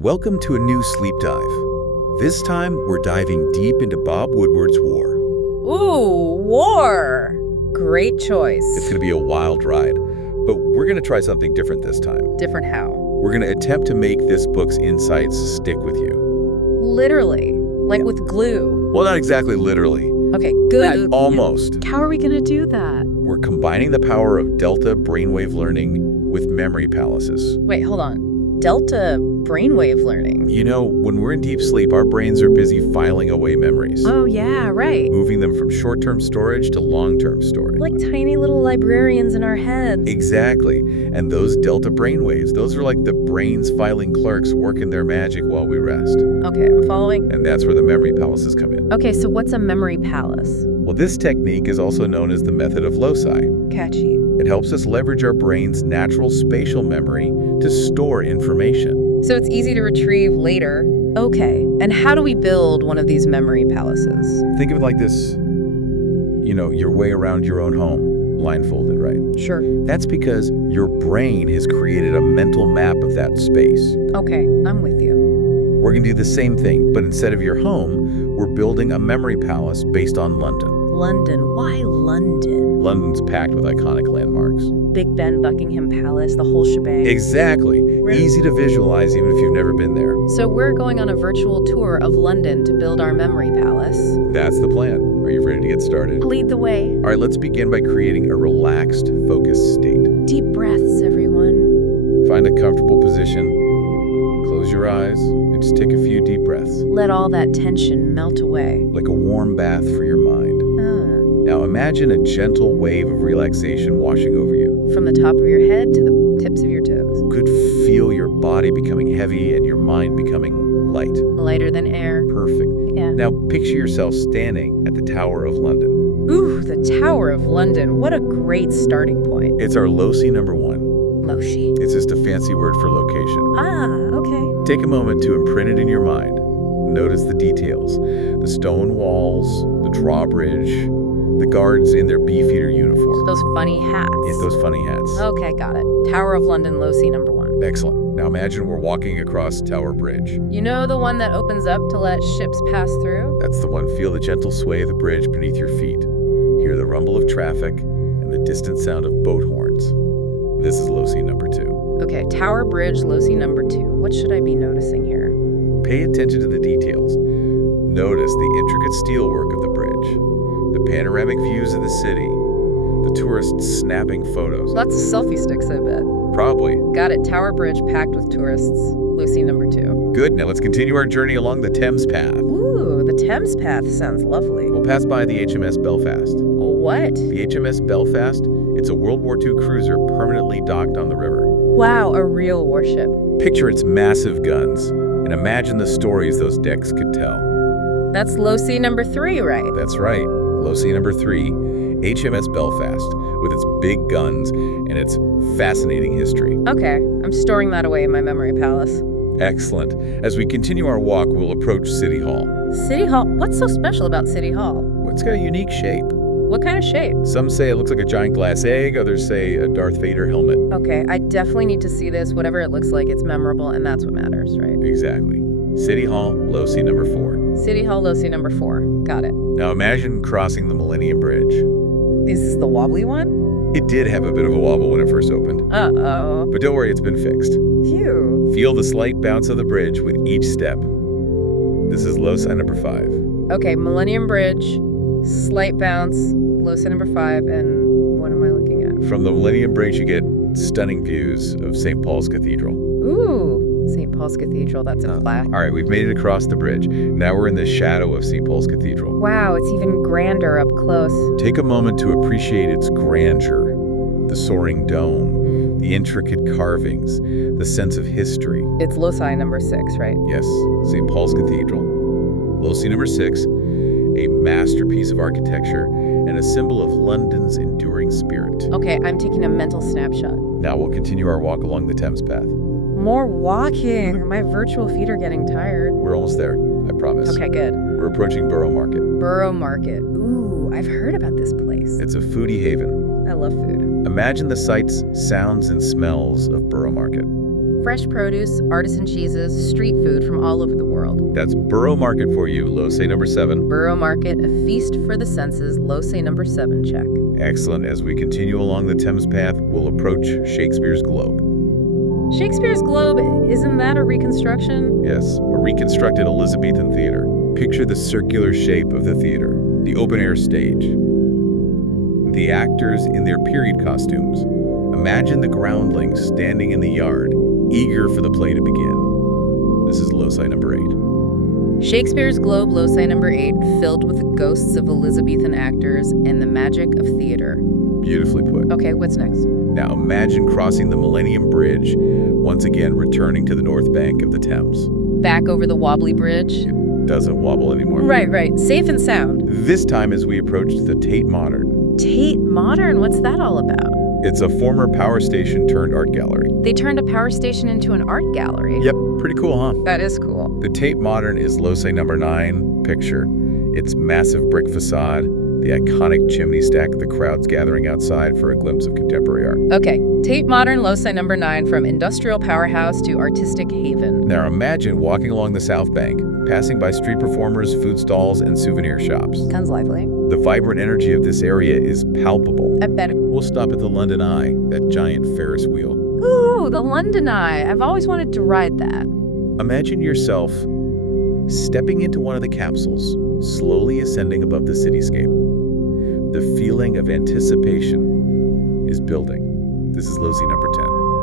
Welcome to a new sleep dive. This time, we're diving deep into Bob Woodward's War. Ooh, war! Great choice. It's going to be a wild ride, but we're going to try something different this time. Different how? We're going to attempt to make this book's insights stick with you. Literally. Like with glue. Well, not exactly literally. Okay, good. Almost. How are we going to do that? We're combining the power of delta brainwave learning with memory palaces. Wait, hold on. Delta brainwave learning. You know, when we're in deep sleep, our brains are busy filing away memories. Oh, yeah, right. Moving them from short-term storage to long-term storage. Like tiny little librarians in our heads. Exactly. And those delta brainwaves, those are like the brain's filing clerks working their magic while we rest. Okay, I'm following. And that's where the memory palaces come in. Okay, so what's a memory palace? Well, this technique is also known as the method of loci. Catchy. It helps us leverage our brain's natural spatial memory to store information. So it's easy to retrieve later. Okay, and how do we build one of these memory palaces? Think of it like this, your way around your own home, blindfolded, right? Sure. That's because your brain has created a mental map of that space. Okay, I'm with you. We're going to do the same thing, but instead of your home, we're building a memory palace based on London. London. Why London? London's packed with iconic landmarks. Big Ben, Buckingham Palace, the whole shebang. Exactly. Easy to visualize even if you've never been there. So we're going on a virtual tour of London to build our memory palace. That's the plan. Are you ready to get started? Lead the way. All right, let's begin by creating a relaxed, focused state. Deep breaths, everyone. Find a comfortable position. Close your eyes and just take a few deep breaths. Let all that tension melt away. Like a warm bath for your mind. Now imagine a gentle wave of relaxation washing over you. From the top of your head to the tips of your toes. You could feel your body becoming heavy and your mind becoming light. Lighter than air. Perfect. Yeah. Now picture yourself standing at the Tower of London. Ooh, the Tower of London. What a great starting point. It's our loci number 1. Loci. It's just a fancy word for location. Ah, okay. Take a moment to imprint it in your mind. Notice the details. The stone walls, the drawbridge, the guards in their beefeater uniform. Those funny hats. Yeah, those funny hats. Okay, got it. Tower of London, loci number 1. Excellent. Now imagine we're walking across Tower Bridge. You know the one that opens up to let ships pass through? That's the one. Feel the gentle sway of the bridge beneath your feet. Hear the rumble of traffic and the distant sound of boat horns. This is loci number 2. Okay, Tower Bridge, loci number 2. What should I be noticing here? Pay attention to the details. Notice the intricate steelwork of the bridge, the panoramic views of the city, the tourists snapping photos. Lots of selfie sticks, I bet. Probably. Got it. Tower Bridge packed with tourists. loci number 2. Good. Now let's continue our journey along the Thames Path. Ooh, the Thames Path sounds lovely. We'll pass by the HMS Belfast. What? The HMS Belfast, it's a World War II cruiser permanently docked on the river. Wow, a real warship. Picture its massive guns, and imagine the stories those decks could tell. That's loci number 3, right? That's right. Loci number 3, HMS Belfast, with its big guns and its fascinating history. Okay, I'm storing that away in my memory palace. Excellent. As we continue our walk, we'll approach City Hall. City Hall? What's so special about City Hall? It's got a unique shape. What kind of shape? Some say it looks like a giant glass egg, others say a Darth Vader helmet. Okay, I definitely need to see this. Whatever it looks like, it's memorable, and that's what matters, right? Exactly. City Hall, loci number 4. City Hall, loci number 4. Got it. Now imagine crossing the Millennium Bridge. Is this the wobbly one? It did have a bit of a wobble when it first opened. Uh-oh. But don't worry, it's been fixed. Phew. Feel the slight bounce of the bridge with each step. This is loci number 5. Okay, Millennium Bridge, slight bounce, loci number 5, and what am I looking at? From the Millennium Bridge, you get stunning views of St. Paul's Cathedral. Ooh, St. Paul's Cathedral, that's a flat. All right, we've made it across the bridge. Now we're in the shadow of St. Paul's Cathedral. Wow, it's even grander up close. Take a moment to appreciate its grandeur, the soaring dome, the intricate carvings, the sense of history. It's loci number 6, right? Yes, St. Paul's Cathedral. Loci number 6, a masterpiece of architecture and a symbol of London's enduring spirit. Okay, I'm taking a mental snapshot. Now we'll continue our walk along the Thames Path. More walking. My virtual feet are getting tired. We're almost there, I promise. Okay, good. We're approaching Borough Market. Borough Market. Ooh, I've heard about this place. It's a foodie haven. I love food. Imagine the sights, sounds, and smells of Borough Market. fresh produce, artisan cheeses, street food from all over the world. That's Borough Market for you, Losay number 7. Borough Market, a feast for the senses, Losay number 7, check. Excellent. As we continue along the Thames path, we'll approach Shakespeare's Globe. Shakespeare's Globe, isn't that a reconstruction? Yes, a reconstructed Elizabethan theater. Picture the circular shape of the theater, the open-air stage, the actors in their period costumes. Imagine the groundlings standing in the yard, eager for the play to begin. This is Losay number 8. Shakespeare's Globe, Losay number 8, filled with the ghosts of Elizabethan actors and the magic of theater. Beautifully put. Okay, what's next? Now imagine crossing the Millennium Bridge, once again returning to the north bank of the Thames. Back over the wobbly bridge? It doesn't wobble anymore. Right. Safe and sound. This time as we approach the Tate Modern. Tate Modern? What's that all about? It's a former power station turned art gallery. They turned a power station into an art gallery? Yep, pretty cool, huh? That is cool. The Tate Modern is Losay number 9. Picture its massive brick facade, the iconic chimney stack, the crowds gathering outside for a glimpse of contemporary art. Okay, Tate Modern, Losay number 9, from industrial powerhouse to artistic haven. Now imagine walking along the South Bank, passing by street performers, food stalls, and souvenir shops. Sounds lively. The vibrant energy of this area is palpable. I bet. We'll stop at the London Eye, that giant Ferris wheel. Ooh, the London Eye. I've always wanted to ride that. Imagine yourself stepping into one of the capsules, slowly ascending above the cityscape. The feeling of anticipation is building. This is Losay number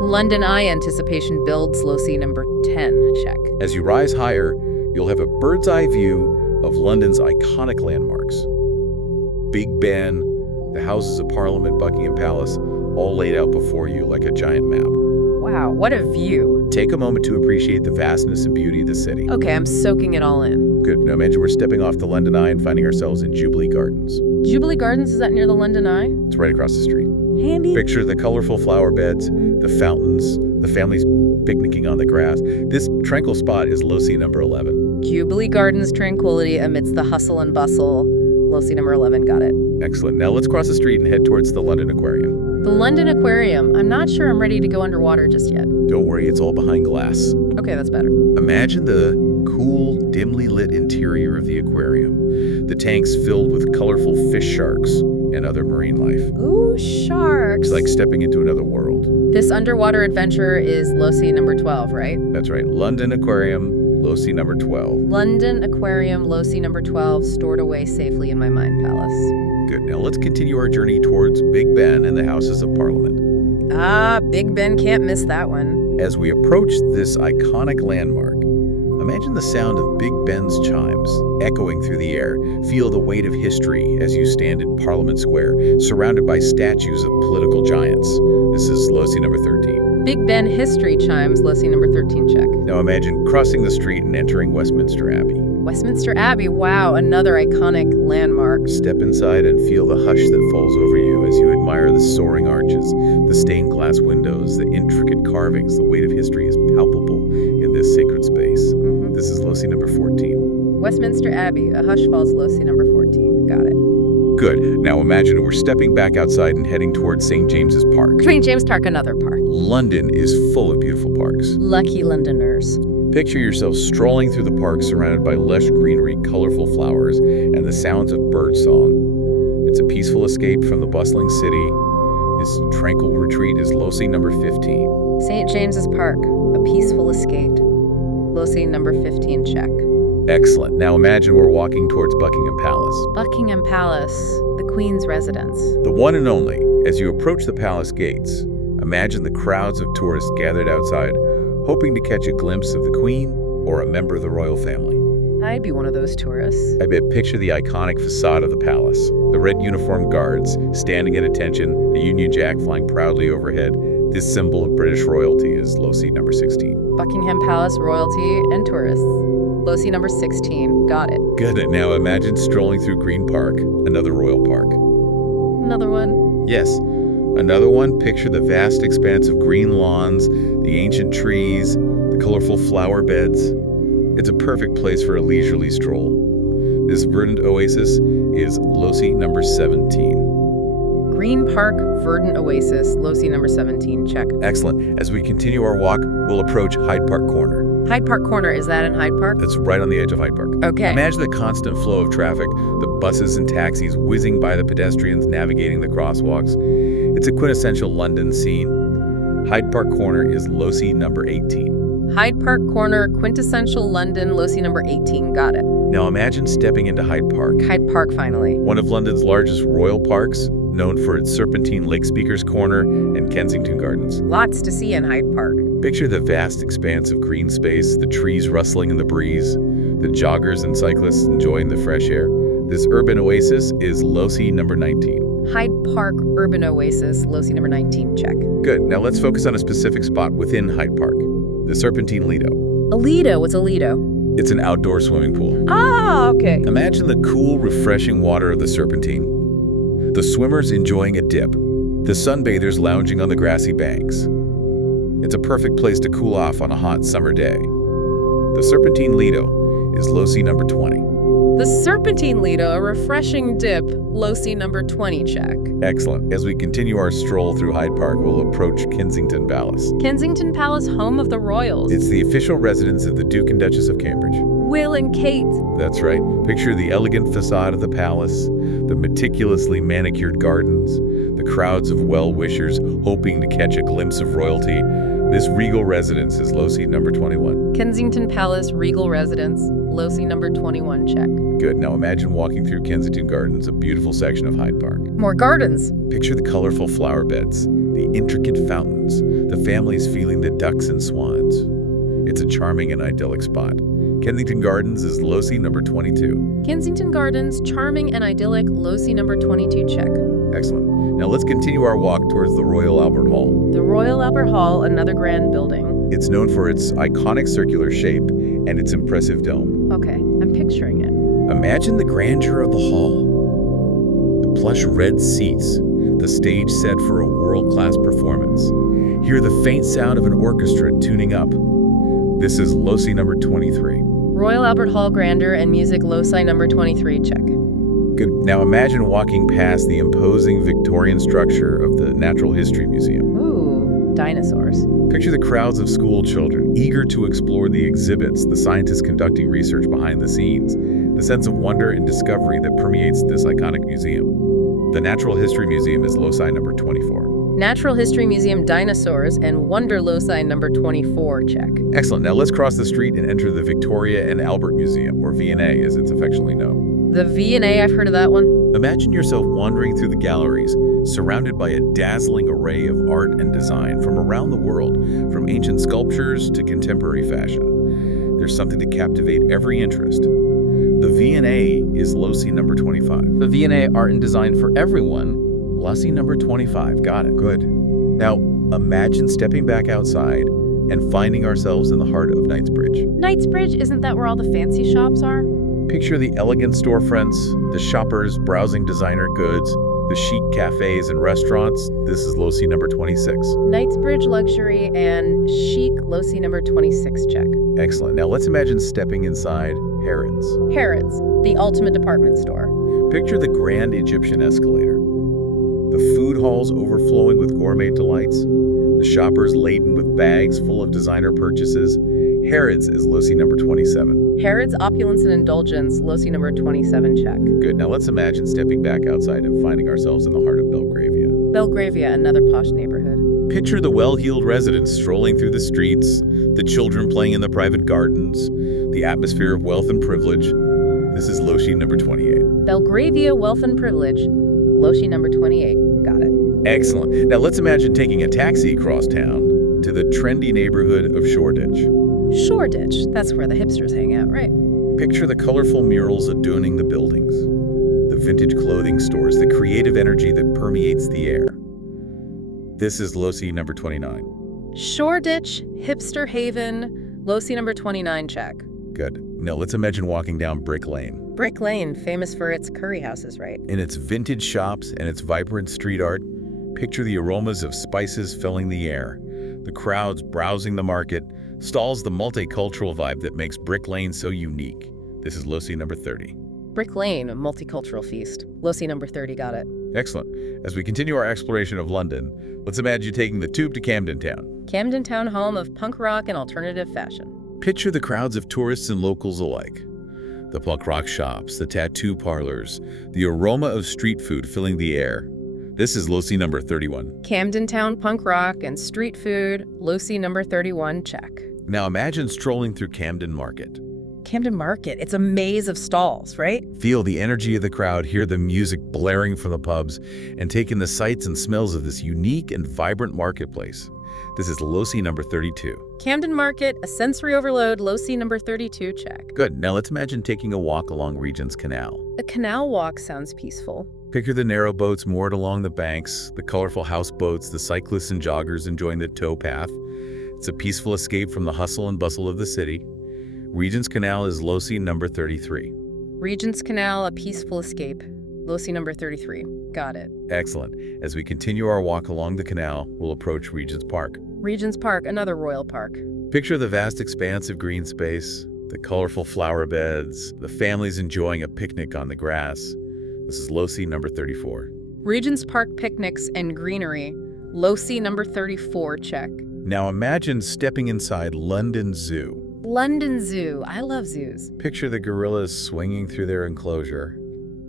10. London Eye anticipation builds, Losay number 10, check. As you rise higher, you'll have a bird's eye view of London's iconic landmarks. Big Ben, the Houses of Parliament, Buckingham Palace, all laid out before you like a giant map. Wow, what a view. Take a moment to appreciate the vastness and beauty of the city. Okay, I'm soaking it all in. Good. Now imagine we're stepping off the London Eye and finding ourselves in Jubilee Gardens. Jubilee Gardens, is that near the London Eye? It's right across the street. Handy. Picture the colorful flower beds, the fountains, the families picnicking on the grass. This tranquil spot is Losay number 11. Jubilee Gardens tranquility amidst the hustle and bustle. Losay number 11, got it. Excellent. Now let's cross the street and head towards the London Aquarium. The London Aquarium. I'm not sure I'm ready to go underwater just yet. Don't worry, it's all behind glass. Okay, that's better. Imagine the cool, dimly lit interior of the aquarium. The tanks filled with colorful fish sharks and other marine life. Ooh, sharks. It's like stepping into another world. This underwater adventure is Losay number 12, right? That's right. London Aquarium, Losay number 12. London Aquarium, Losay number 12, stored away safely in my mind palace. Good. Now let's continue our journey towards Big Ben and the Houses of Parliament. Ah, Big Ben, can't miss that one. As we approach this iconic landmark, imagine the sound of Big Ben's chimes echoing through the air. Feel the weight of history as you stand in Parliament Square, surrounded by statues of political giants. This is Losay number 13. Big Ben history chimes, Losay number 13, check. Now imagine crossing the street and entering Westminster Abbey. Westminster Abbey, wow, another iconic landmark. Step inside and feel the hush that falls over you as you admire the soaring arches, the stained glass windows, the intricate carvings. The weight of history is palpable in this sacred space. This is Losay number 14. Westminster Abbey, a hush falls, Losay number 14. Got it. Good. Now imagine we're stepping back outside and heading towards St. James's Park. St. James Park, another park. London is full of beautiful parks. Lucky Londoners. Picture yourself strolling through the park surrounded by lush greenery, colorful flowers, and the sounds of birdsong. It's a peaceful escape from the bustling city. This tranquil retreat is Losay number 15. St. James's Park, a peaceful escape. Losay number 15, check. Excellent. Now imagine we're walking towards Buckingham Palace. Buckingham Palace, the Queen's residence. The one and only. As you approach the palace gates, imagine the crowds of tourists gathered outside, hoping to catch a glimpse of the Queen or a member of the royal family. I'd be one of those tourists. I bet picture the iconic facade of the palace. The red uniformed guards standing at attention, the Union Jack flying proudly overhead. This symbol of British royalty is Losay number 16. Buckingham Palace, royalty, and tourists. Losay number 16. Got it. Good. Now imagine strolling through Green Park, another royal park. Another one? Yes. Another one. Picture the vast expanse of green lawns, the ancient trees, the colorful flower beds. It's a perfect place for a leisurely stroll. This verdant oasis is Losay number 17. Green Park, Verdant Oasis, Low-C number 17, check. Excellent. As we continue our walk, we'll approach Hyde Park Corner. Hyde Park Corner, is that in Hyde Park? That's right on the edge of Hyde Park. Okay. Imagine the constant flow of traffic, the buses and taxis whizzing by the pedestrians navigating the crosswalks. It's a quintessential London scene. Hyde Park Corner is Low-C number 18. Hyde Park Corner, quintessential London, Low-C number 18, got it. Now imagine stepping into Hyde Park. Hyde Park, finally. One of London's largest royal parks, known for its serpentine Lake Speaker's Corner and Kensington Gardens. Lots to see in Hyde Park. Picture the vast expanse of green space, the trees rustling in the breeze, the joggers and cyclists enjoying the fresh air. This urban oasis is Low-C number 19. Hyde Park Urban Oasis, Low-C number 19, check. Good. Now let's focus on a specific spot within Hyde Park, the Serpentine Lido. A Lido, what's a Lido? It's an outdoor swimming pool. Ah, okay. Imagine the cool, refreshing water of the Serpentine. The swimmers enjoying a dip, the sunbathers lounging on the grassy banks. It's a perfect place to cool off on a hot summer day. The Serpentine Lido is Low-C number 20. The Serpentine Lido, a refreshing dip, Low-C number 20, check. Excellent. As we continue our stroll through Hyde Park, we'll approach Kensington Palace. Kensington Palace, home of the royals. It's the official residence of the Duke and Duchess of Cambridge. Will and Kate. That's right. Picture the elegant facade of the palace, the meticulously manicured gardens, the crowds of well-wishers hoping to catch a glimpse of royalty. This regal residence is Low-C number 21. Kensington Palace, regal residence, Low-C number 21, check. Good. Now imagine walking through Kensington Gardens, a beautiful section of Hyde Park. More gardens. Picture the colorful flower beds, the intricate fountains, the families feeding the ducks and swans. It's a charming and idyllic spot. Kensington Gardens is Low-C number 22. Kensington Gardens, charming and idyllic, Low-C number 22, check. Excellent. Now let's continue our walk towards the Royal Albert Hall. The Royal Albert Hall, another grand building. It's known for its iconic circular shape and its impressive dome. Okay, I'm picturing it. Imagine the grandeur of the hall. The plush red seats, the stage set for a world-class performance. Hear the faint sound of an orchestra tuning up. This is Low-C number 23. Royal Albert Hall grandeur and music, Low-C number 23, check. Good. Now imagine walking past the imposing Victorian structure of the Natural History Museum. Ooh, dinosaurs. Picture the crowds of school children, eager to explore the exhibits, the scientists conducting research behind the scenes, the sense of wonder and discovery that permeates this iconic museum. The Natural History Museum is Low-C number 24. Natural History Museum, dinosaurs, and wonder, Low-C number 24, check. Excellent. Now let's cross the street and enter the Victoria and Albert Museum, or V&A as it's affectionately known. The V&A, I've heard of that one. Imagine yourself wandering through the galleries, surrounded by a dazzling array of art and design from around the world, from ancient sculptures to contemporary fashion. There's something to captivate every interest. The V&A is Low-C number 25. The V&A Art and Design for Everyone, Low-C number 25. Got it. Good. Now, imagine stepping back outside and finding ourselves in the heart of Knightsbridge. Knightsbridge, isn't that where all the fancy shops are? Picture the elegant storefronts, the shoppers browsing designer goods, the chic cafes and restaurants. This is Low-C number 26. Knightsbridge luxury and chic, Low-C number 26, check. Excellent. Now let's imagine stepping inside Harrods. Harrods, the ultimate department store. Picture the grand Egyptian escalator, the food halls overflowing with gourmet delights, the shoppers laden with bags full of designer purchases. Harrods is Low-C number 27. Harrods, opulence and indulgence, Low-C number 27, check. Good. Now let's imagine stepping back outside and finding ourselves in the heart of Belgravia. Belgravia, another posh neighborhood. Picture the well-heeled residents strolling through the streets, the children playing in the private gardens, the atmosphere of wealth and privilege. This is Low-C number 28. Belgravia, wealth and privilege, Low-C number 28. Got it. Excellent. Now let's imagine taking a taxi across town to the trendy neighborhood of Shoreditch. Shoreditch, that's where the hipsters hang out, right? Picture the colorful murals adorning the buildings, the vintage clothing stores, the creative energy that permeates the air. This is Low-C number 29. Shoreditch, hipster haven, Low-C number 29, check. Good. Now let's imagine walking down Brick Lane. Brick Lane, famous for its curry houses, right? In its vintage shops and its vibrant street art, picture the aromas of spices filling the air, the crowds browsing the market, stalls the multicultural vibe that makes Brick Lane so unique. This is Low-C number 30. Brick Lane, a multicultural feast. Low-C number 30, got it. Excellent. As we continue our exploration of London, let's imagine taking the tube to Camden Town. Camden Town, home of punk rock and alternative fashion. Picture the crowds of tourists and locals alike. The punk rock shops, the tattoo parlors, the aroma of street food filling the air. This is low-C number 31. Camden Town, punk rock and street food, low-C number 31, check. Now imagine strolling through Camden Market. Camden Market, it's a maze of stalls, right? Feel the energy of the crowd, hear the music blaring from the pubs, and take in the sights and smells of this unique and vibrant marketplace. This is low-C number 32. Camden Market, a sensory overload, low-C number 32, check. Good. Now let's imagine taking a walk along Regent's Canal. A canal walk sounds peaceful. Picture the narrow boats moored along the banks, the colorful houseboats, the cyclists and joggers enjoying the towpath. It's a peaceful escape from the hustle and bustle of the city. Regent's Canal is low-C number 33. Regent's Canal, a peaceful escape, low-C number 33. Got it. Excellent. As we continue our walk along the canal, we'll approach Regent's Park. Regent's Park, another royal park. Picture the vast expanse of green space, the colorful flower beds, the families enjoying a picnic on the grass. This is low-C number 34. Regent's Park picnics and greenery, low-C number 34, check. Now imagine stepping inside London Zoo. London Zoo, I love zoos. Picture the gorillas swinging through their enclosure,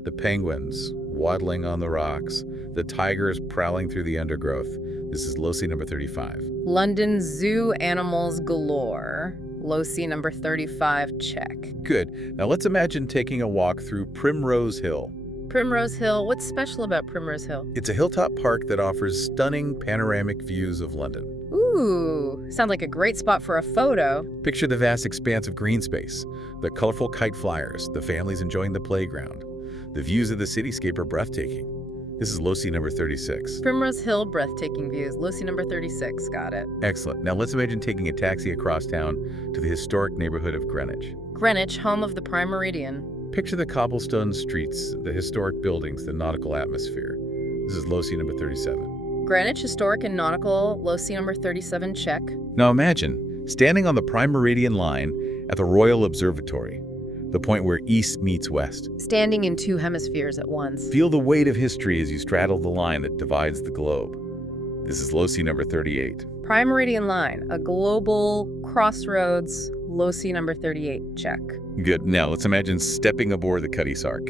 the penguins waddling on the rocks, the tigers prowling through the undergrowth. This is low-C number 35. London Zoo animals galore, low-C number 35, check. Good. Now let's imagine taking a walk through Primrose Hill. Primrose Hill, what's special about Primrose Hill? It's a hilltop park that offers stunning panoramic views of London. Ooh, sounds like a great spot for a photo. Picture the vast expanse of green space, the colorful kite flyers, the families enjoying the playground. The views of the cityscape are breathtaking. This is low-C number 36. Primrose Hill, breathtaking views, low-C number 36, got it. Excellent. Now let's imagine taking a taxi across town to the historic neighborhood of Greenwich. Greenwich, home of the Prime Meridian. Picture the cobblestone streets, the historic buildings, the nautical atmosphere. This is low-C number 37. Greenwich, historic and nautical, low-C number 37, check. Now imagine standing on the Prime Meridian line at the Royal Observatory, the point where east meets west. Standing in two hemispheres at once. Feel the weight of history as you straddle the line that divides the globe. This is low-C number 38. Prime Meridian line, a global crossroads, low-C number 38, check. Good. Now let's imagine stepping aboard the Cutty Sark.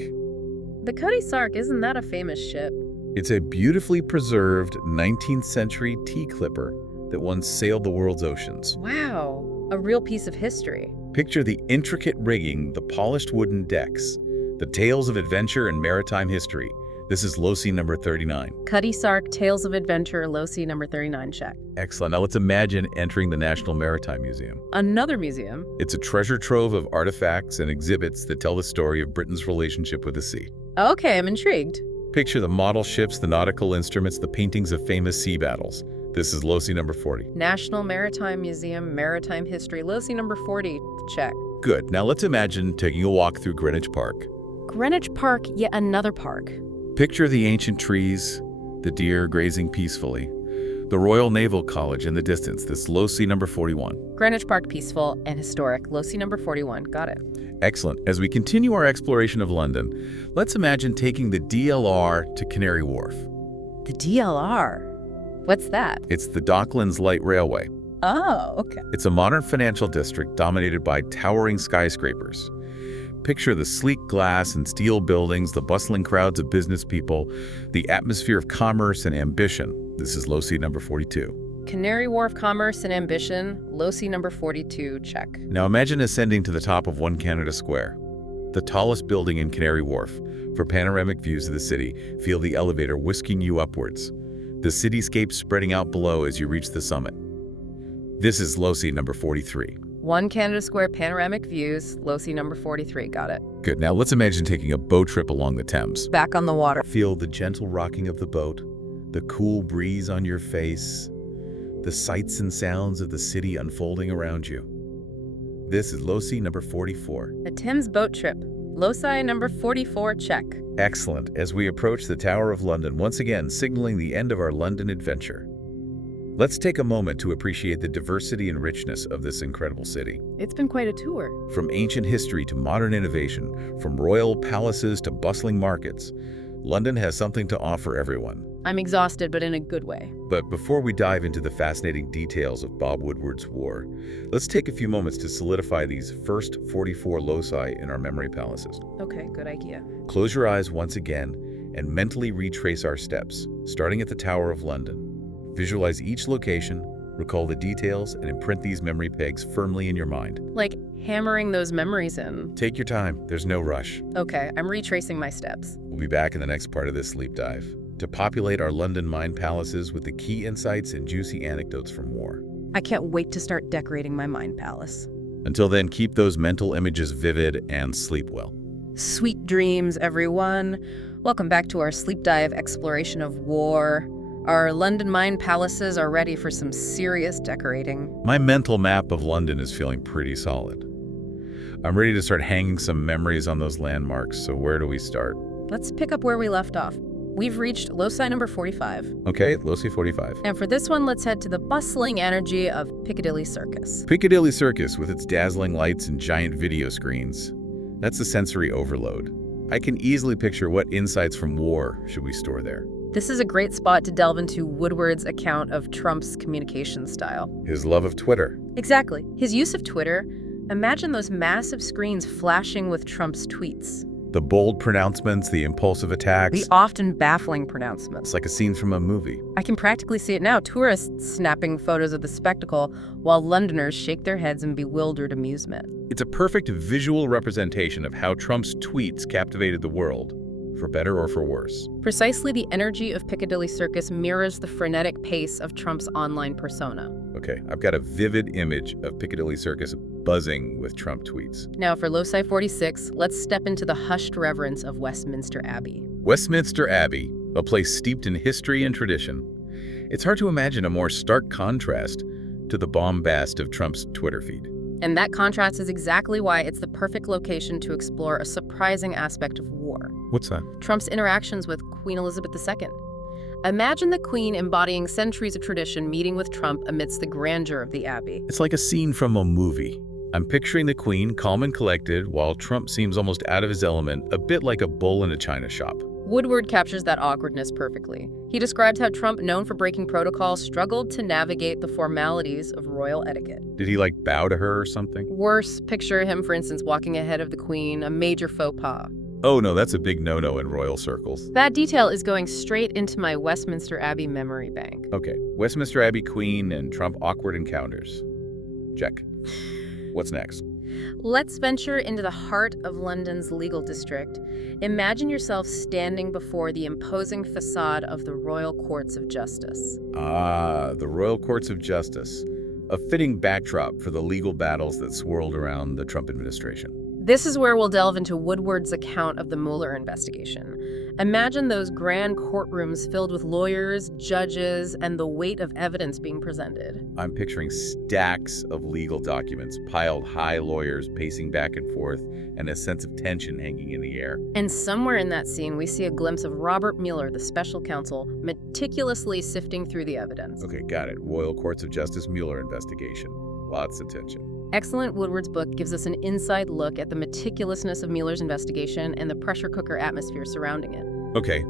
The Cutty Sark, isn't that a famous ship? It's a beautifully preserved 19th century tea clipper that once sailed the world's oceans. Wow, a real piece of history. Picture the intricate rigging, the polished wooden decks, the tales of adventure and maritime history. This is low-C number 39. Cutty Sark, Tales of Adventure, low-C number 39, check. Excellent. Now let's imagine entering the National Maritime Museum. Another museum. It's a treasure trove of artifacts and exhibits that tell the story of Britain's relationship with the sea. Okay, I'm intrigued. Picture the model ships, the nautical instruments, the paintings of famous sea battles. This is low-C number 40. National Maritime Museum, Maritime History, low-C number 40, check. Good. Now let's imagine taking a walk through Greenwich Park. Greenwich Park, yet another park. Picture the ancient trees, the deer grazing peacefully, the Royal Naval College in the distance. This low-C number 41. Greenwich Park, peaceful and historic, low-C number 41, got it. Excellent. As we continue our exploration of London, let's imagine taking the DLR to Canary Wharf. The DLR? What's that? It's the Docklands Light Railway. Oh, okay. It's a modern financial district dominated by towering skyscrapers. Picture the sleek glass and steel buildings, the bustling crowds of business people, the atmosphere of commerce and ambition. This is low-C number 42. Canary Wharf, commerce and ambition, low-C number 42, check. Now imagine ascending to the top of One Canada Square, the tallest building in Canary Wharf. For panoramic views of the city, feel the elevator whisking you upwards, the cityscape spreading out below as you reach the summit. This is low-C number 43. One Canada Square, panoramic views, low-C number 43, got it. Good. Now let's imagine taking a boat trip along the Thames. Back on the water. Feel the gentle rocking of the boat, the cool breeze on your face, the sights and sounds of the city unfolding around you. This is low-C number 44. A Thames boat trip, low-C number 44, check. Excellent. As we approach the Tower of London, once again signaling the end of our London adventure. Let's take a moment to appreciate the diversity and richness of this incredible city. It's been quite a tour. From ancient history to modern innovation, from royal palaces to bustling markets, London has something to offer everyone. I'm exhausted, but in a good way. But before we dive into the fascinating details of Bob Woodward's war, let's take a few moments to solidify these first 44 loci in our memory palaces. Okay, good idea. Close your eyes once again and mentally retrace our steps, starting at the Tower of London. Visualize each location, recall the details, and imprint these memory pegs firmly in your mind. Like hammering those memories in. Take your time, there's no rush. Okay, I'm retracing my steps. We'll be back in the next part of this sleep dive to populate our London mind palaces with the key insights and juicy anecdotes from war. I can't wait to start decorating my mind palace. Until then, keep those mental images vivid and sleep well. Sweet dreams, everyone. Welcome back to our sleep dive exploration of war. Our London mind palaces are ready for some serious decorating. My mental map of London is feeling pretty solid. I'm ready to start hanging some memories on those landmarks, so where do we start? Let's pick up where we left off. We've reached loci number 45. Okay, loci 45. And for this one, let's head to the bustling energy of Piccadilly Circus. Piccadilly Circus, with its dazzling lights and giant video screens. That's a sensory overload. I can easily picture what insights from war should we store there. This is a great spot to delve into Woodward's account of Trump's communication style. His love of Twitter. Exactly. His use of Twitter. Imagine those massive screens flashing with Trump's tweets. The bold pronouncements, the impulsive attacks. The often baffling pronouncements. It's like a scene from a movie. I can practically see it now. Tourists snapping photos of the spectacle while Londoners shake their heads in bewildered amusement. It's a perfect visual representation of how Trump's tweets captivated the world, for better or for worse. Precisely, the energy of Piccadilly Circus mirrors the frenetic pace of Trump's online persona. Okay, I've got a vivid image of Piccadilly Circus buzzing with Trump tweets. Now for loci 46, let's step into the hushed reverence of Westminster Abbey. Westminster Abbey, a place steeped in history and tradition. It's hard to imagine a more stark contrast to the bombast of Trump's Twitter feed. And that contrast is exactly why it's the perfect location to explore a surprising aspect of war. What's that? Trump's interactions with Queen Elizabeth II. Imagine the Queen embodying centuries of tradition meeting with Trump amidst the grandeur of the Abbey. It's like a scene from a movie. I'm picturing the Queen calm and collected, while Trump seems almost out of his element, a bit like a bull in a china shop. Woodward captures that awkwardness perfectly. He described how Trump, known for breaking protocol, struggled to navigate the formalities of royal etiquette. Did he, bow to her or something? Worse, picture him, for instance, walking ahead of the Queen, a major faux pas. Oh no, that's a big no-no in royal circles. That detail is going straight into my Westminster Abbey memory bank. Okay, Westminster Abbey, Queen, and Trump awkward encounters. Check. What's next? Let's venture into the heart of London's legal district. Imagine yourself standing before the imposing facade of the Royal Courts of Justice. Ah, the Royal Courts of Justice. A fitting backdrop for the legal battles that swirled around the Trump administration. This is where we'll delve into Woodward's account of the Mueller investigation. Imagine those grand courtrooms filled with lawyers, judges, and the weight of evidence being presented. I'm picturing stacks of legal documents piled high, lawyers pacing back and forth, and a sense of tension hanging in the air. And somewhere in that scene, we see a glimpse of Robert Mueller, the special counsel, meticulously sifting through the evidence. Okay, got it. Royal Courts of Justice Mueller investigation. Lots of tension. Excellent. Woodward's book gives us an inside look at the meticulousness of Mueller's investigation and the pressure cooker atmosphere surrounding it. Okay,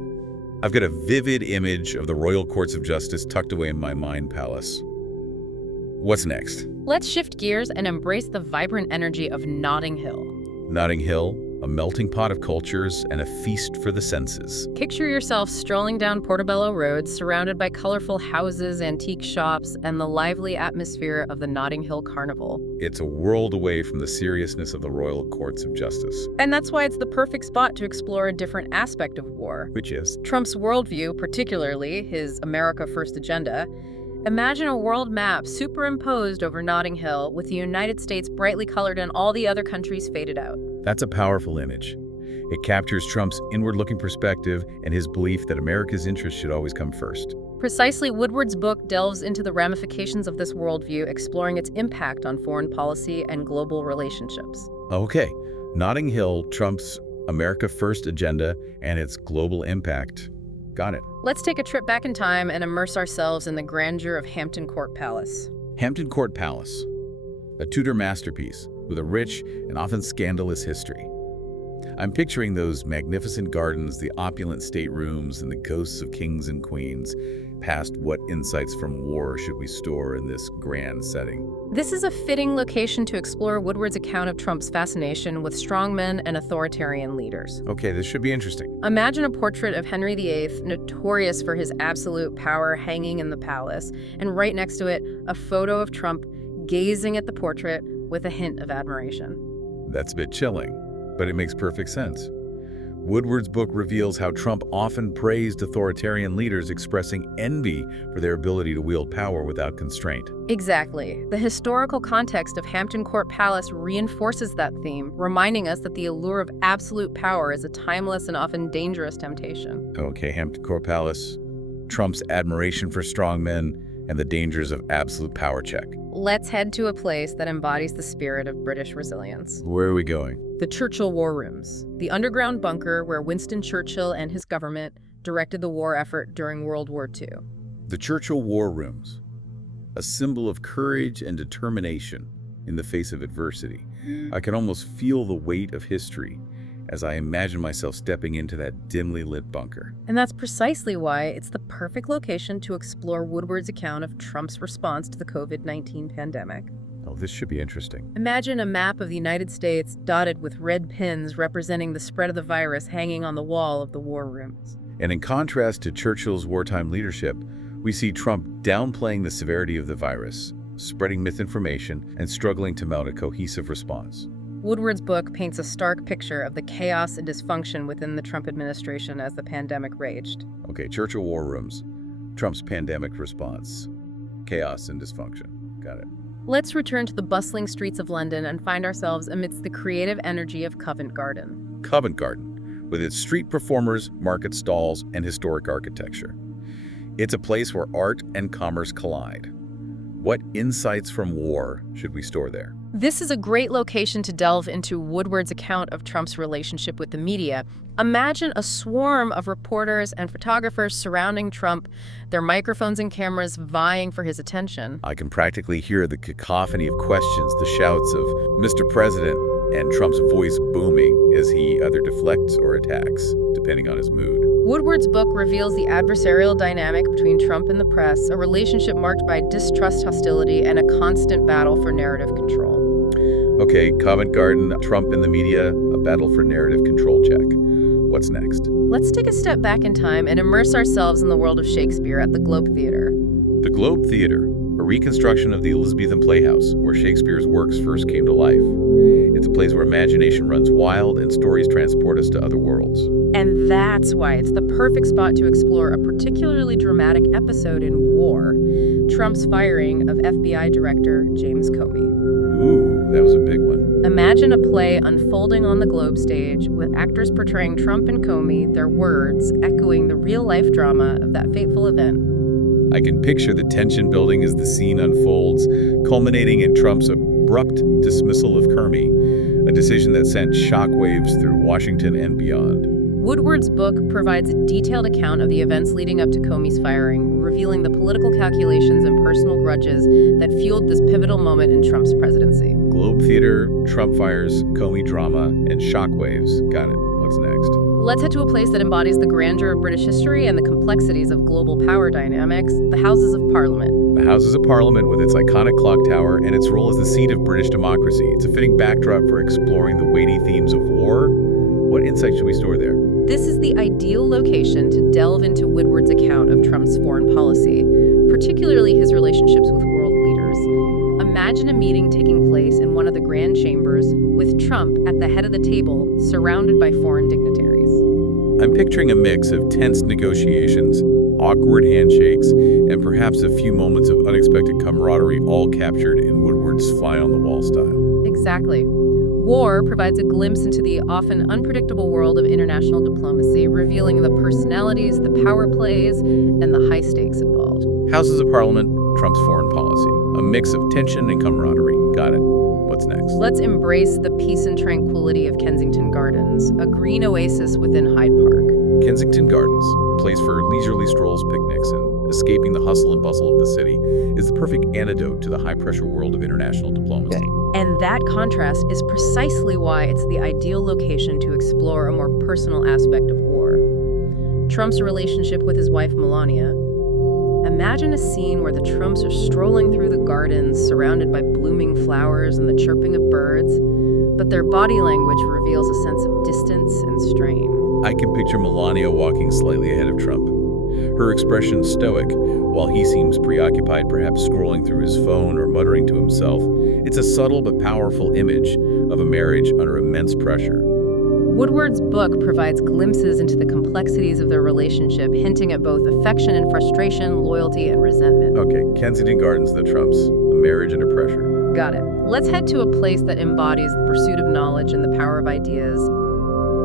I've got a vivid image of the Royal Courts of Justice tucked away in my mind palace. What's next? Let's shift gears and embrace the vibrant energy of Notting Hill. Notting Hill, a melting pot of cultures and a feast for the senses. Picture yourself strolling down Portobello Road, surrounded by colorful houses, antique shops, and the lively atmosphere of the Notting Hill Carnival. It's a world away from the seriousness of the Royal Courts of Justice. And that's why it's the perfect spot to explore a different aspect of war. Which is? Trump's worldview, particularly his America First agenda. Imagine a world map superimposed over Notting Hill, with the United States brightly colored and all the other countries faded out. That's a powerful image. It captures Trump's inward-looking perspective and his belief that America's interests should always come first. Precisely, Woodward's book delves into the ramifications of this worldview, exploring its impact on foreign policy and global relationships. Okay, Notting Hill, Trump's America First agenda, and its global impact. Got it. Let's take a trip back in time and immerse ourselves in the grandeur of Hampton Court Palace. Hampton Court Palace, a Tudor masterpiece with a rich and often scandalous history. I'm picturing those magnificent gardens, the opulent staterooms, and the ghosts of kings and queens. Past what insights from war should we store in this grand setting? This is a fitting location to explore Woodward's account of Trump's fascination with strongmen and authoritarian leaders. Okay, this should be interesting. Imagine a portrait of Henry VIII, notorious for his absolute power, hanging in the palace, and right next to it, a photo of Trump gazing at the portrait with a hint of admiration. That's a bit chilling, but it makes perfect sense. Woodward's book reveals how Trump often praised authoritarian leaders, expressing envy for their ability to wield power without constraint. Exactly. The historical context of Hampton Court Palace reinforces that theme, reminding us that the allure of absolute power is a timeless and often dangerous temptation. Okay, Hampton Court Palace, Trump's admiration for strong men, and the dangers of absolute power check. Let's head to a place that embodies the spirit of British resilience. Where are we going? The Churchill War Rooms, the underground bunker where Winston Churchill and his government directed the war effort during World War II. The Churchill War Rooms, a symbol of courage and determination in the face of adversity. I can almost feel the weight of history as I imagine myself stepping into that dimly lit bunker. And that's precisely why it's the perfect location to explore Woodward's account of Trump's response to the COVID-19 pandemic. Oh, this should be interesting. Imagine a map of the United States dotted with red pins representing the spread of the virus hanging on the wall of the war rooms. And in contrast to Churchill's wartime leadership, we see Trump downplaying the severity of the virus, spreading misinformation, and struggling to mount a cohesive response. Woodward's book paints a stark picture of the chaos and dysfunction within the Trump administration as the pandemic raged. Okay, Churchill War Rooms, Trump's pandemic response, chaos and dysfunction. Got it. Let's return to the bustling streets of London and find ourselves amidst the creative energy of Covent Garden. Covent Garden, with its street performers, market stalls, and historic architecture. It's a place where art and commerce collide. What insights from war should we store there? This is a great location to delve into Woodward's account of Trump's relationship with the media. Imagine a swarm of reporters and photographers surrounding Trump, their microphones and cameras vying for his attention. I can practically hear the cacophony of questions, the shouts of "Mr. President," and Trump's voice booming as he either deflects or attacks, depending on his mood. Woodward's book reveals the adversarial dynamic between Trump and the press, a relationship marked by distrust, hostility, and a constant battle for narrative control. Okay, Covent Garden, Trump and the media, a battle for narrative control check. What's next? Let's take a step back in time and immerse ourselves in the world of Shakespeare at the Globe Theatre. The Globe Theatre, a reconstruction of the Elizabethan playhouse where Shakespeare's works first came to life. It's a place where imagination runs wild and stories transport us to other worlds. And that's why it's the perfect spot to explore a particularly dramatic episode in War, Trump's firing of FBI Director James Comey. Ooh, that was a big one. Imagine a play unfolding on the Globe stage with actors portraying Trump and Comey, their words echoing the real-life drama of that fateful event. I can picture the tension building as the scene unfolds, culminating in Trump's abrupt dismissal of Comey, a decision that sent shockwaves through Washington and beyond. Woodward's book provides a detailed account of the events leading up to Comey's firing, revealing the political calculations and personal grudges that fueled this pivotal moment in Trump's presidency. Globe Theatre, Trump fires, Comey drama, and shockwaves. Got it. What's next? Let's head to a place that embodies the grandeur of British history and the complexities of global power dynamics, the Houses of Parliament. The Houses of Parliament, with its iconic clock tower and its role as the seat of British democracy. It's a fitting backdrop for exploring the weighty themes of war. What insight should we store there? This is the ideal location to delve into Woodward's account of Trump's foreign policy, particularly his relationships with world leaders. Imagine a meeting taking place in one of the grand chambers, with Trump at the head of the table, surrounded by foreign dignitaries. I'm picturing a mix of tense negotiations, awkward handshakes, and perhaps a few moments of unexpected camaraderie, all captured in Woodward's fly-on-the-wall style. Exactly. War provides a glimpse into the often unpredictable world of international diplomacy, revealing the personalities, the power plays, and the high stakes involved. Houses of Parliament, Trump's foreign policy. A mix of tension and camaraderie. Got it. What's next? Let's embrace the peace and tranquility of Kensington Gardens, a green oasis within Hyde Park. Kensington Gardens, a place for leisurely strolls, picnics, and escaping the hustle and bustle of the city, is the perfect antidote to the high-pressure world of international diplomacy. And that contrast is precisely why it's the ideal location to explore a more personal aspect of war. Trump's relationship with his wife Melania. Imagine a scene where the Trumps are strolling through the gardens, surrounded by blooming flowers and the chirping of birds, but their body language reveals a sense of distance and strain. I can picture Melania walking slightly ahead of Trump. Her expression stoic, while he seems preoccupied, perhaps scrolling through his phone or muttering to himself. It's a subtle but powerful image of a marriage under immense pressure. Woodward's book provides glimpses into the complexities of their relationship, hinting at both affection and frustration, loyalty and resentment. Okay, Kensington Gardens, the Trumps, a marriage under pressure. Got it. Let's head to a place that embodies the pursuit of knowledge and the power of ideas,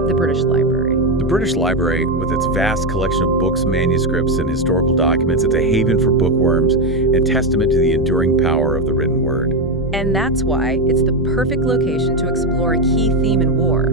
the British Library. The British Library, with its vast collection of books, manuscripts, and historical documents, it's a haven for bookworms and testament to the enduring power of the written word. And that's why it's the perfect location to explore a key theme in war: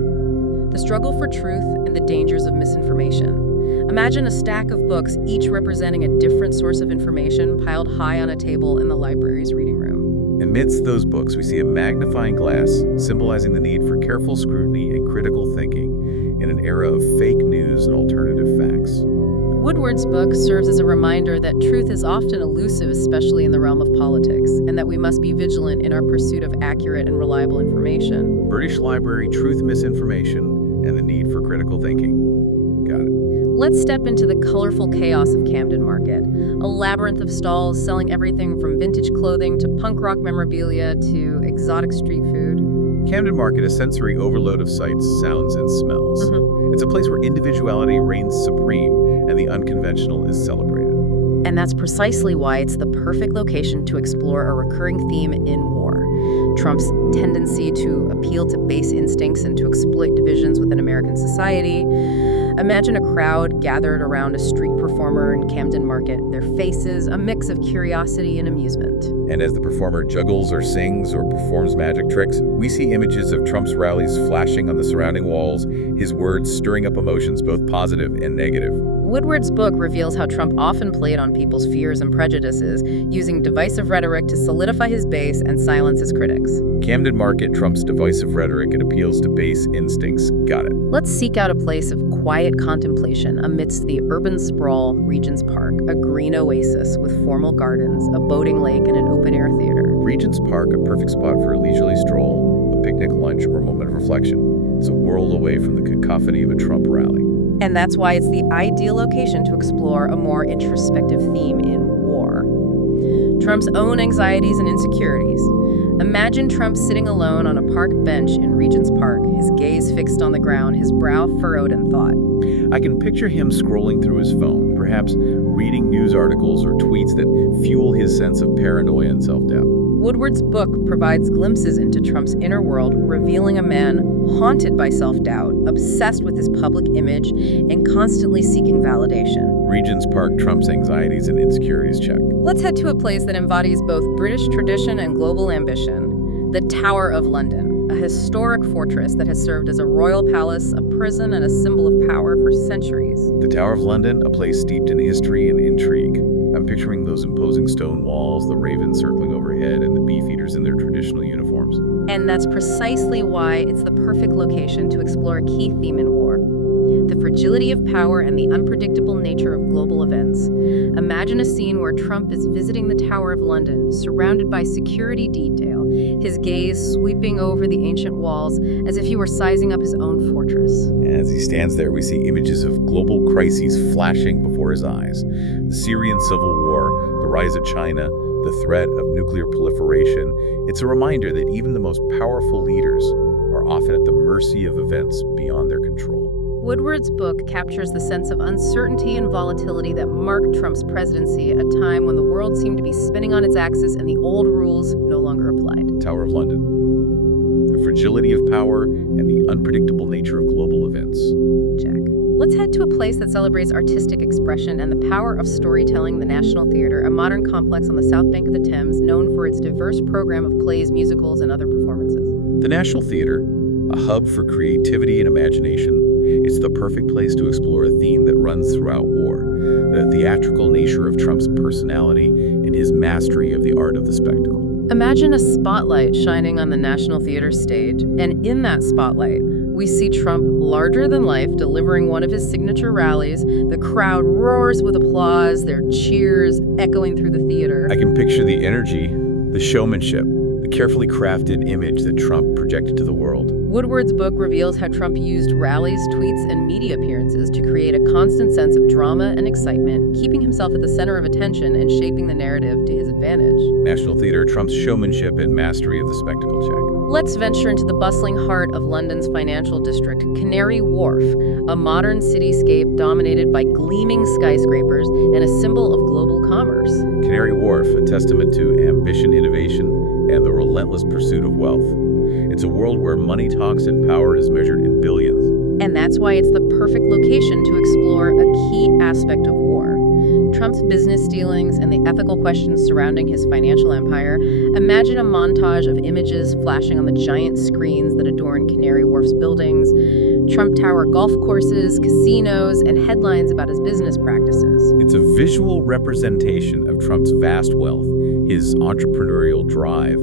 the struggle for truth and the dangers of misinformation. Imagine a stack of books, each representing a different source of information, piled high on a table in the library's reading room. Amidst those books, we see a magnifying glass symbolizing the need for careful scrutiny and critical thinking in an era of fake news and alternative facts. Woodward's book serves as a reminder that truth is often elusive, especially in the realm of politics, and that we must be vigilant in our pursuit of accurate and reliable information. British Library, Truth, Misinformation, and the Need for Critical Thinking. Got it. Let's step into the colorful chaos of Camden Market, a labyrinth of stalls selling everything from vintage clothing to punk rock memorabilia to exotic street food. Camden Market, a sensory overload of sights, sounds, and smells. It's a place where individuality reigns supreme and the unconventional is celebrated. And that's precisely why it's the perfect location to explore a recurring theme in war: Trump's tendency to appeal to base instincts and to exploit divisions within American society. Imagine a crowd gathered around a street performer in Camden Market, their faces a mix of curiosity and amusement. And as the performer juggles or sings or performs magic tricks, we see images of Trump's rallies flashing on the surrounding walls, his words stirring up emotions both positive and negative. Woodward's book reveals how Trump often played on people's fears and prejudices, using divisive rhetoric to solidify his base and silence his critics. Camden Market, Trump's divisive rhetoric and appeals to base instincts. Got it. Let's seek out a place of quiet contemplation amidst the urban sprawl, Regent's Park, a green oasis with formal gardens, a boating lake, and an open-air theater. Regent's Park, a perfect spot for a leisurely stroll, a picnic, lunch, or a moment of reflection. It's a world away from the cacophony of a Trump rally. And that's why it's the ideal location to explore a more introspective theme in war: Trump's own anxieties and insecurities. Imagine Trump sitting alone on a park bench in Regent's Park, his gaze fixed on the ground, his brow furrowed in thought. I can picture him scrolling through his phone, perhaps reading news articles or tweets that fuel his sense of paranoia and self-doubt. Woodward's book provides glimpses into Trump's inner world, revealing a man haunted by self-doubt, obsessed with his public image, and constantly seeking validation. Regent's Park, Trump's anxieties and insecurities check. Let's head to a place that embodies both British tradition and global ambition: the Tower of London, a historic fortress that has served as a royal palace, a prison, and a symbol of power for centuries. The Tower of London, a place steeped in history and intrigue. I'm picturing those imposing stone walls, the ravens circling overhead, and the beefeaters in their traditional uniforms. And that's precisely why it's the perfect location to explore a key theme in war: the fragility of power and the unpredictable nature of global events. Imagine a scene where Trump is visiting the Tower of London, surrounded by security detail, his gaze sweeping over the ancient walls as if he were sizing up his own fortress. As he stands there, we see images of global crises flashing before his eyes. The Syrian civil war, the rise of China, the threat of nuclear proliferation. It's a reminder that even the most powerful leaders are often at the mercy of events beyond their control. Woodward's book captures the sense of uncertainty and volatility that marked Trump's presidency at a time when the world seemed to be spinning on its axis and the old rules no longer applied. Tower of London. The fragility of power and the unpredictable nature of global events. Check. Let's head to a place that celebrates artistic expression and the power of storytelling: the National Theatre, a modern complex on the south bank of the Thames known for its diverse program of plays, musicals, and other performances. The National Theatre, a hub for creativity and imagination, it's the perfect place to explore a theme that runs throughout war: the theatrical nature of Trump's personality and his mastery of the art of the spectacle. Imagine a spotlight shining on the National Theater stage, and in that spotlight, we see Trump larger than life delivering one of his signature rallies. The crowd roars with applause, their cheers echoing through the theater. I can picture the energy, the showmanship, the carefully crafted image that Trump projected to the world. Woodward's book reveals how Trump used rallies, tweets, and media appearances to create a constant sense of drama and excitement, keeping himself at the center of attention and shaping the narrative to his advantage. National Theatre, Trump's showmanship and mastery of the spectacle check. Let's venture into the bustling heart of London's financial district, Canary Wharf, a modern cityscape dominated by gleaming skyscrapers and a symbol of global commerce. Canary Wharf, a testament to ambition, innovation, and the relentless pursuit of wealth. It's a world where money talks and power is measured in billions. And that's why it's the perfect location to explore a key aspect of war. Trump's business dealings and the ethical questions surrounding his financial empire. Imagine a montage of images flashing on the giant screens that adorn Canary Wharf's buildings, Trump Tower golf courses, casinos, and headlines about his business practices. It's a visual representation of Trump's vast wealth, his entrepreneurial drive,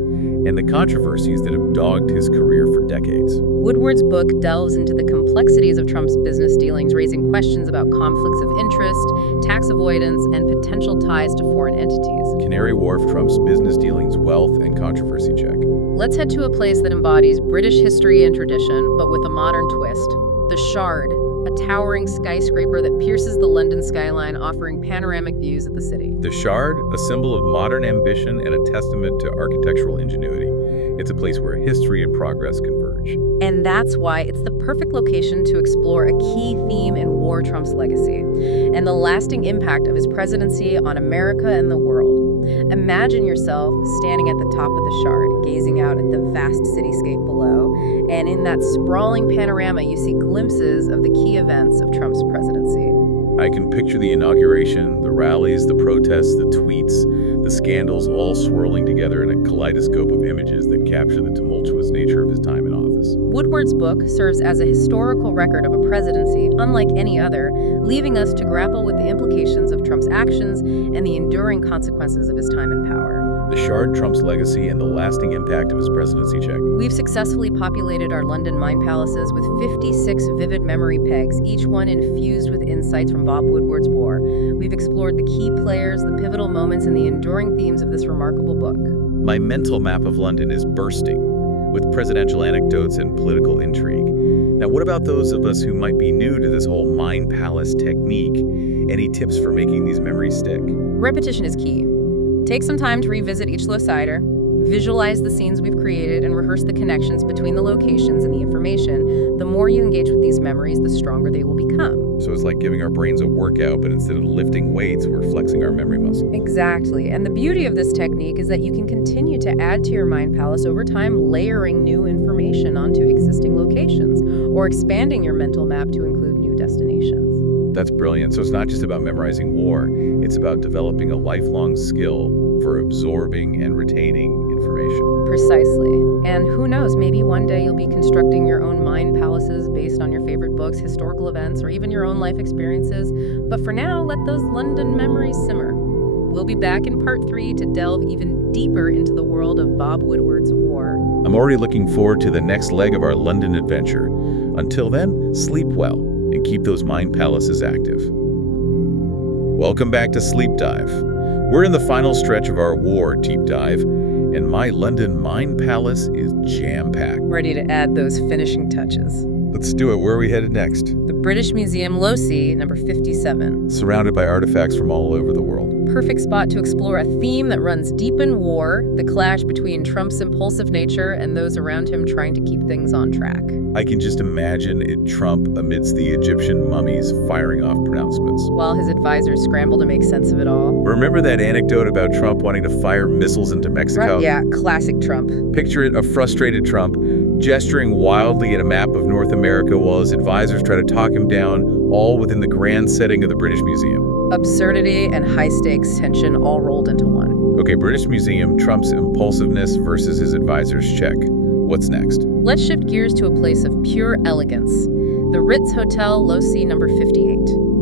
and the controversies that have dogged his career for decades. Woodward's book delves into the complexities of Trump's business dealings, raising questions about conflicts of interest, tax avoidance, and potential ties to foreign entities. Canary Wharf, Trump's business dealings, wealth, and controversy check. Let's head to a place that embodies British history and tradition, but with a modern twist. The Shard, a towering skyscraper that pierces the London skyline, offering panoramic views of the city. The Shard, a symbol of modern ambition and a testament to architectural ingenuity. It's a place where history and progress converge. And that's why it's the perfect location to explore a key theme in war, Trump's legacy, and the lasting impact of his presidency on America and the world. Imagine yourself standing at the top of the Shard, gazing out at the vast cityscape below, and in that sprawling panorama, you see glimpses of the key events of Trump's presidency. I can picture the inauguration, the rallies, the protests, the tweets, the scandals all swirling together in a kaleidoscope of images that capture the tumultuous nature of his time in office. Woodward's book serves as a historical record of a presidency unlike any other, leaving us to grapple with the implications of Trump's actions and the enduring consequences of his time in power. The Shard, Trump's legacy, and the lasting impact of his presidency check. We've successfully populated our London mind palaces with 56 vivid memory pegs, each one infused with insights from Bob Woodward's war. We've explored the key players, the pivotal moments, and the enduring themes of this remarkable book. My mental map of London is bursting with presidential anecdotes and political intrigue. Now, what about those of us who might be new to this whole mind palace technique? Any tips for making these memories stick? Repetition is key. Take some time to revisit each low-sider, visualize the scenes we've created, and rehearse the connections between the locations and the information. The more you engage with these memories, the stronger they will become. So it's like giving our brains a workout, but instead of lifting weights, we're flexing our memory muscle. Exactly. And the beauty of this technique is that you can continue to add to your mind palace over time, layering new information onto existing locations, or expanding your mental map to include new destinations. That's brilliant. So it's not just about memorizing war, it's about developing a lifelong skill for absorbing and retaining information. Precisely. And who knows, maybe one day you'll be constructing your own mind palaces based on your favorite books, historical events, or even your own life experiences. But for now, let those London memories simmer. We'll be back in part 3 to delve even deeper into the world of Bob Woodward's war. I'm already looking forward to the next leg of our London adventure. Until then, sleep well and keep those mind palaces active. Welcome back to Sleep Dive. We're in the final stretch of our war deep dive, and my London mind palace is jam-packed. Ready to add those finishing touches. Let's do it. Where are we headed next? The British Museum, Low-C, number 57. Surrounded by artifacts from all over the world. Perfect spot to explore a theme that runs deep in war, the clash between Trump's impulsive nature and those around him trying to keep things on track. I can just imagine Trump amidst the Egyptian mummies firing off pronouncements. While his advisors scramble to make sense of it all. Remember that anecdote about Trump wanting to fire missiles into Mexico? Right, yeah, classic Trump. Picture it, a frustrated Trump gesturing wildly at a map of North America while his advisors try to talk him down, all within the grand setting of the British Museum. Absurdity and high-stakes tension all rolled into one. Okay, British Museum, Trump's impulsiveness versus his advisors check. What's next? Let's shift gears to a place of pure elegance. The Ritz Hotel, Low-C, number 58.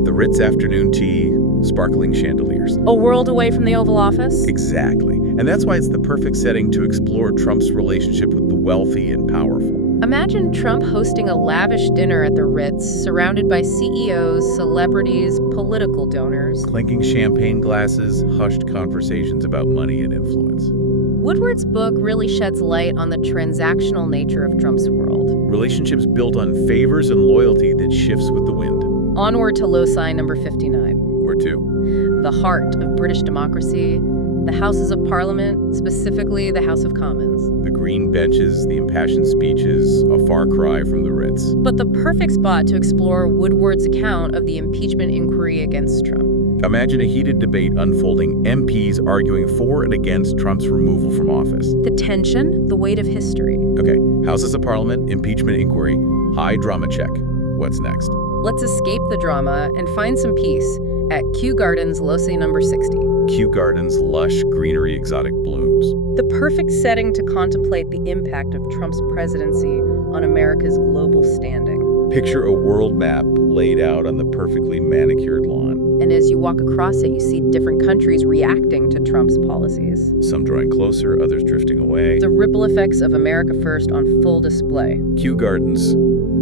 The Ritz afternoon tea, sparkling chandeliers. A world away from the Oval Office? Exactly. And that's why it's the perfect setting to explore Trump's relationship with the wealthy and powerful. Imagine Trump hosting a lavish dinner at the Ritz, surrounded by CEOs, celebrities, political donors. Clinking champagne glasses, hushed conversations about money and influence. Woodward's book really sheds light on the transactional nature of Trump's world. Relationships built on favors and loyalty that shifts with the wind. Onward to loci number 59. Where to? The heart of British democracy, the Houses of Parliament, specifically the House of Commons. The green benches, the impassioned speeches, a far cry from the Ritz. But the perfect spot to explore Woodward's account of the impeachment inquiry against Trump. Imagine a heated debate unfolding, MPs arguing for and against Trump's removal from office. The tension, the weight of history. Okay, Houses of Parliament, impeachment inquiry, high drama check. What's next? Let's escape the drama and find some peace at Kew Gardens, loci number 60. Kew Gardens, lush greenery, exotic blooms. The perfect setting to contemplate the impact of Trump's presidency on America's global standing. Picture a world map laid out on the perfectly manicured lawn. And as you walk across it, you see different countries reacting to Trump's policies. Some drawing closer, others drifting away. The ripple effects of America First on full display. Kew Gardens,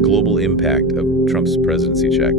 global impact of Trump's presidency check.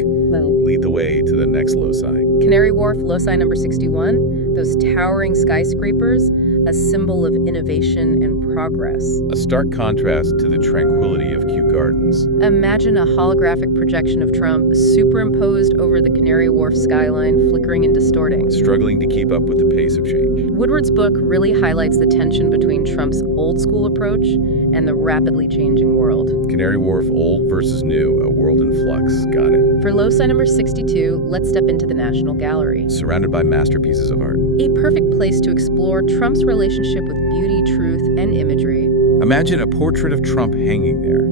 Lead the way to the next loci. Canary Wharf, loci number 61. Those towering skyscrapers, a symbol of innovation and progress. A stark contrast to the tranquility of Kew Gardens. Imagine a holographic projection of Trump superimposed over the Canary Wharf skyline, flickering and distorting. Struggling to keep up with the pace of change. Woodward's book really highlights the tension between Trump's old-school approach and the rapidly changing world. Canary Wharf, old versus new, a world in flux. Got it. For loci number 62, let's step into the National Gallery. Surrounded by masterpieces of art. A perfect place to explore Trump's relationship with beauty, truth, and imagery. Imagine a portrait of Trump hanging there.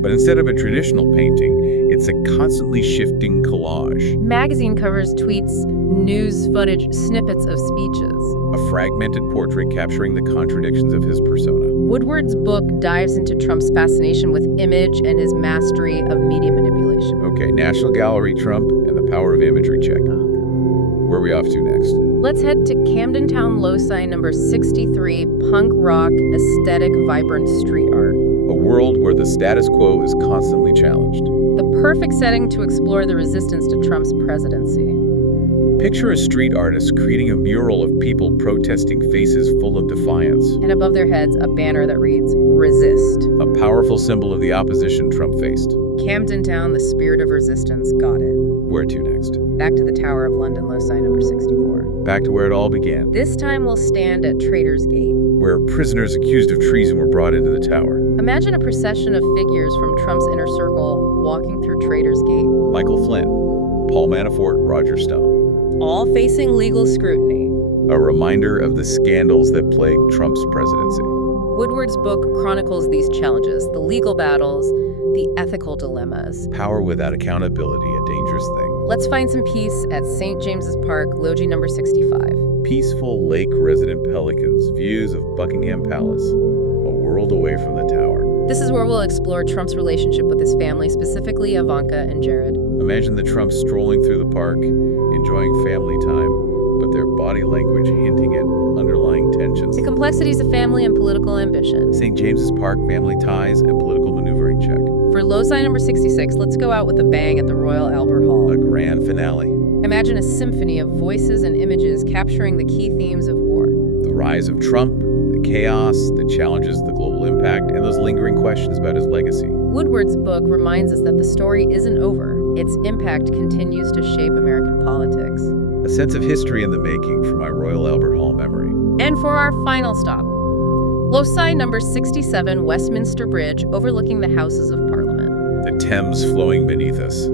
But instead of a traditional painting, it's a constantly shifting collage. Magazine covers, tweets, news footage, snippets of speeches. A fragmented portrait capturing the contradictions of his persona. Woodward's book dives into Trump's fascination with image and his mastery of media manipulation. Okay, National Gallery, Trump, and the power of imagery check. Where are we off to next? Let's head to Camden Town loci number 63, punk rock, aesthetic, vibrant street art. A world where the status quo is constantly challenged. The perfect setting to explore the resistance to Trump's presidency. Picture a street artist creating a mural of people protesting, faces full of defiance. And above their heads, a banner that reads, "Resist." A powerful symbol of the opposition Trump faced. Camden Town, the spirit of resistance, got it. Where to next? Back to the Tower of London, loci number 64. Back to where it all began. This time we'll stand at Traitor's Gate, where prisoners accused of treason were brought into the tower. Imagine a procession of figures from Trump's inner circle walking through Traitor's Gate. Michael Flynn, Paul Manafort, Roger Stone. All facing legal scrutiny. A reminder of the scandals that plagued Trump's presidency. Woodward's book chronicles these challenges, the legal battles, the ethical dilemmas. Power without accountability, a dangerous thing. Let's find some peace at St. James's Park, logi number 65. Peaceful lake-resident pelicans, views of Buckingham Palace, a world away from the tower. This is where we'll explore Trump's relationship with his family, specifically Ivanka and Jared. Imagine the Trumps strolling through the park, enjoying family time, but their body language hinting at underlying tensions. The complexities of family and political ambition. St. James's Park, family ties, and political maneuvering check. For loci number 66, let's go out with a bang at the Royal Albert Hall. A grand finale. Imagine a symphony of voices and images capturing the key themes of war. The rise of Trump, the chaos, the challenges, the global impact, and those lingering questions about his legacy. Woodward's book reminds us that the story isn't over. Its impact continues to shape American politics. A sense of history in the making for my Royal Albert Hall memory. And for our final stop, loci number 67, Westminster Bridge, overlooking the Houses of Parliament. The Thames flowing beneath us,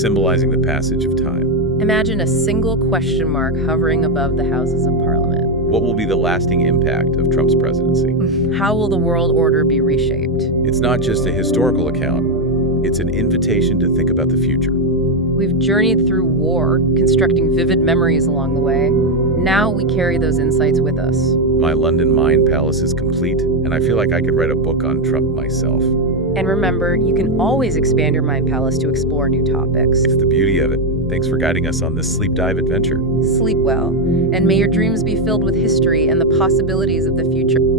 symbolizing the passage of time. Imagine a single question mark hovering above the Houses of Parliament. What will be the lasting impact of Trump's presidency? How will the world order be reshaped? It's not just a historical account. It's an invitation to think about the future. We've journeyed through war, constructing vivid memories along the way. Now we carry those insights with us. My London Mind Palace is complete, and I feel like I could write a book on Trump myself. And remember, you can always expand your Mind Palace to explore new topics. It's the beauty of it. Thanks for guiding us on this sleep dive adventure. Sleep well, and may your dreams be filled with history and the possibilities of the future.